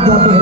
감격이에요.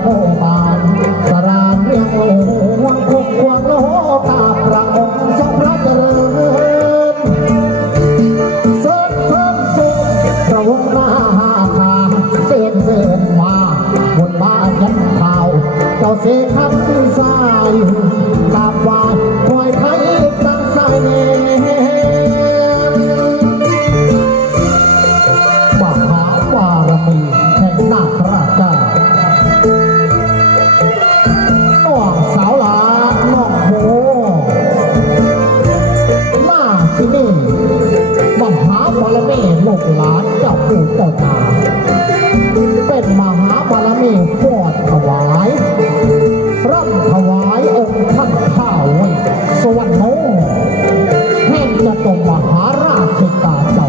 Oh. มีลูกหลานเจ้าปู่เจ้าตาเป็นมหาบารมีปอดถวายร่ำถวายองค์ท่านข้าวว้สวรรค์โนแห่งจะตมมหาราชตาเจ้า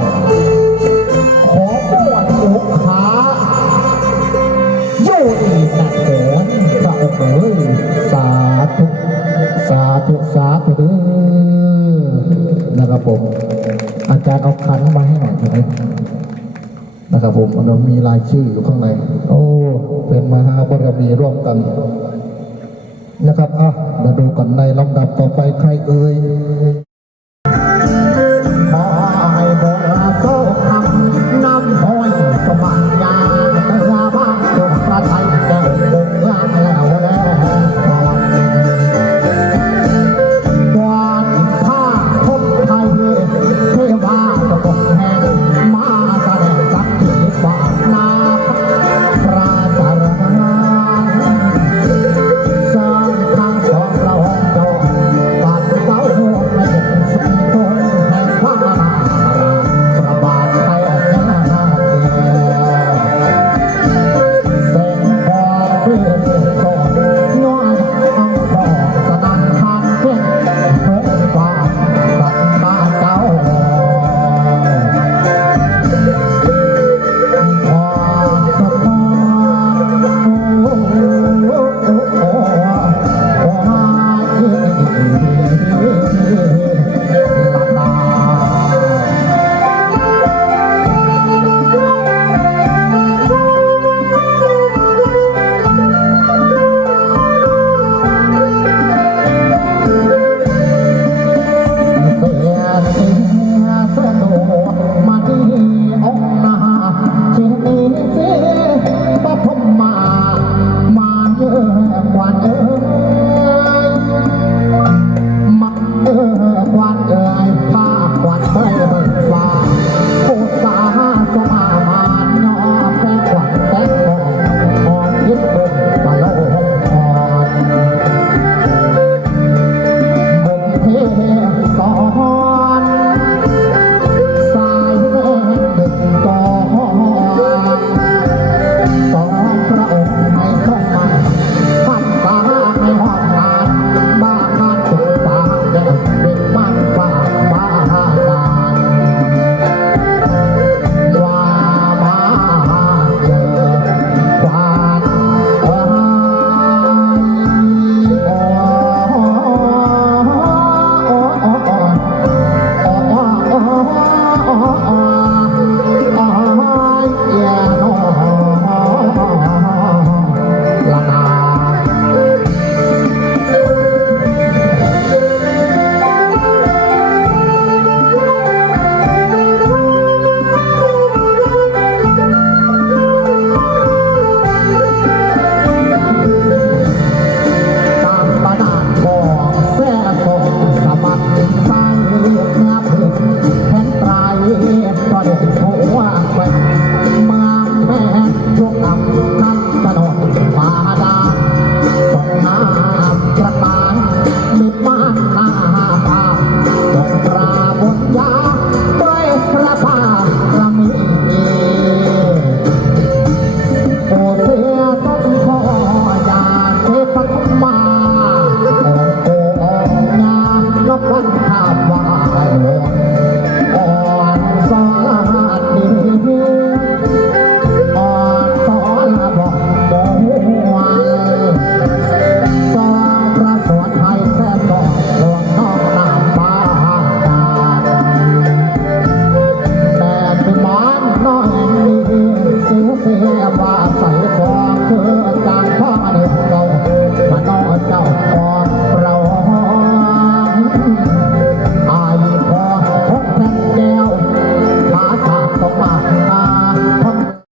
ขอปวดหัวขาโยนีนักเดินพระอเอ๋ย นะครับผมมันมีรายชื่ออยู่ข้างใน โอ้เป็นมหาบารมีร่วมกันนะครับอะมาดูกันในลำดับต่อไปใครเอ่ย